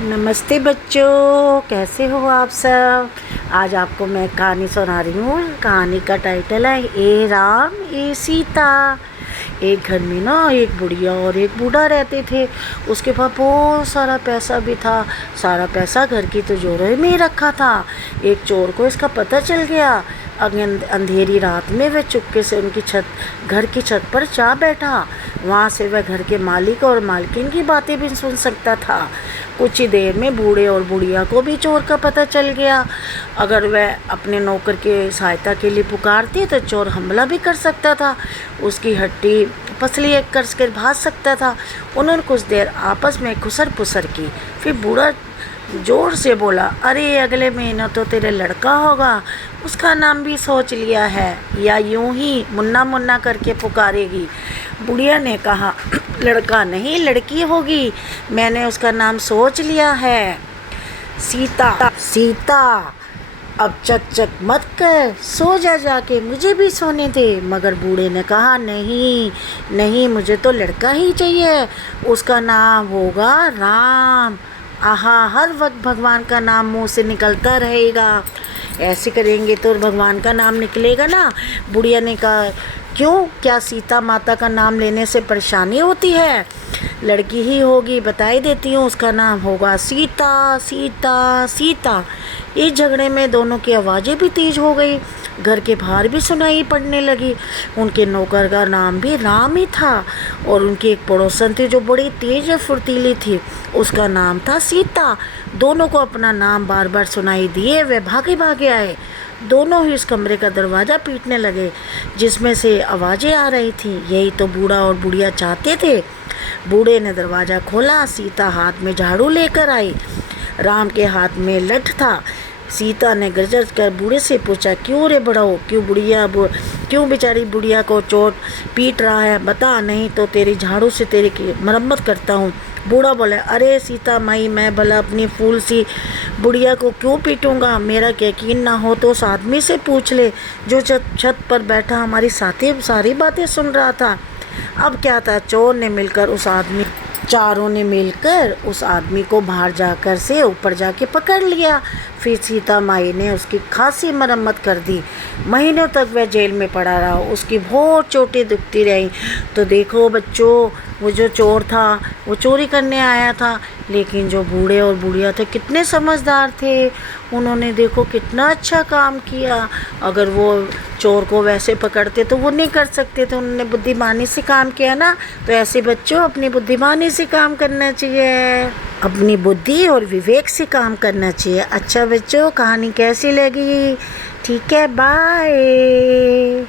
नमस्ते बच्चों, कैसे हो आप सब। आज आपको मैं कहानी सुना रही हूँ। कहानी का टाइटल है ए राम ए सीता। एक घर में ना एक बुढ़िया और एक बूढ़ा रहते थे। उसके पास बहुत सारा पैसा भी था। सारा पैसा घर की तिजोरी में ही रखा था। एक चोर को इसका पता चल गया। अंधेरी रात में वह चुपके से उनकी घर की छत पर जा बैठा। वहाँ से वह घर के मालिक और मालकिन की बातें भी सुन सकता था। कुछ ही देर में बूढ़े और बुढ़िया को भी चोर का पता चल गया। अगर वह अपने नौकर के सहायता के लिए पुकारती तो चोर हमला भी कर सकता था। उसकी हड्डी पसली एक कर कर भाग सकता था। उन्होंने कुछ देर आपस में खुसर पुसर की। फिर बूढ़ा जोर से बोला, अरे अगले महीने तो तेरे लड़का होगा, उसका नाम भी सोच लिया है या यूं ही मुन्ना मुन्ना करके पुकारेगी। बुढ़िया ने कहा, लड़का नहीं लड़की होगी, मैंने उसका नाम सोच लिया है, सीता। सीता, अब चक चक मत कर, सो जा जाके, मुझे भी सोने दे। मगर बूढ़े ने कहा, नहीं नहीं, मुझे तो लड़का ही चाहिए, उसका नाम होगा राम। आहा, हर वक्त भगवान का नाम मुंह से निकलता रहेगा। ऐसे करेंगे तो भगवान का नाम निकलेगा ना। बुढ़िया ने कहा, क्यों, क्या सीता माता का नाम लेने से परेशानी होती है? लड़की ही होगी, बताई देती हूँ, उसका नाम होगा सीता। सीता सीता। इस झगड़े में दोनों की आवाज़ें भी तेज हो गई। घर के बाहर भी सुनाई पड़ने लगी। उनके नौकर का नाम भी राम ही था और उनकी एक पड़ोसन थी जो बड़ी तेज और फुर्तीली थी, उसका नाम था सीता। दोनों को अपना नाम बार बार सुनाई दिए वे भागे भागे आए। दोनों ही उस कमरे का दरवाज़ा पीटने लगे जिसमें से आवाज़ें आ रही थीं। यही तो बूढ़ा और बुढ़िया चाहते थे। बूढ़े ने दरवाज़ा खोला। सीता हाथ में झाड़ू लेकर आई, राम के हाथ में लठ था। सीता ने गरज कर बूढ़े से पूछा, क्यों रे बड़ाओ, क्यों बेचारी बुढ़िया को चोट पीट रहा है, बता, नहीं तो तेरी झाड़ू से तेरी मरम्मत करता हूँ। बूढ़ा बोला, अरे सीता माई, मैं भला अपनी फूल सी बुढ़िया को क्यों पीटूंगा? मेरा यकीन ना हो तो उस आदमी से पूछ ले जो छत पर बैठा हमारी सारी बातें सुन रहा था। अब क्या था, चारों ने मिलकर उस आदमी को बाहर जाकर से ऊपर जाके पकड़ लिया। फिर सीता माई ने उसकी खासी मरम्मत कर दी। महीनों तक वह जेल में पड़ा रहा, उसकी बहुत चोटें दुखती रहीं। तो देखो बच्चों, वो जो चोर था वो चोरी करने आया था, लेकिन जो बूढ़े और बुढ़िया थे कितने समझदार थे। उन्होंने देखो कितना अच्छा काम किया। अगर वो चोर को वैसे पकड़ते तो वो नहीं कर सकते थे, उन्होंने बुद्धिमानी से काम किया ना। तो ऐसे बच्चों, अपनी बुद्धिमानी से काम करना चाहिए, अपनी बुद्धि और विवेक से काम करना चाहिए। अच्छा बच्चों, कहानी कैसी लगी? ठीक है, बाय।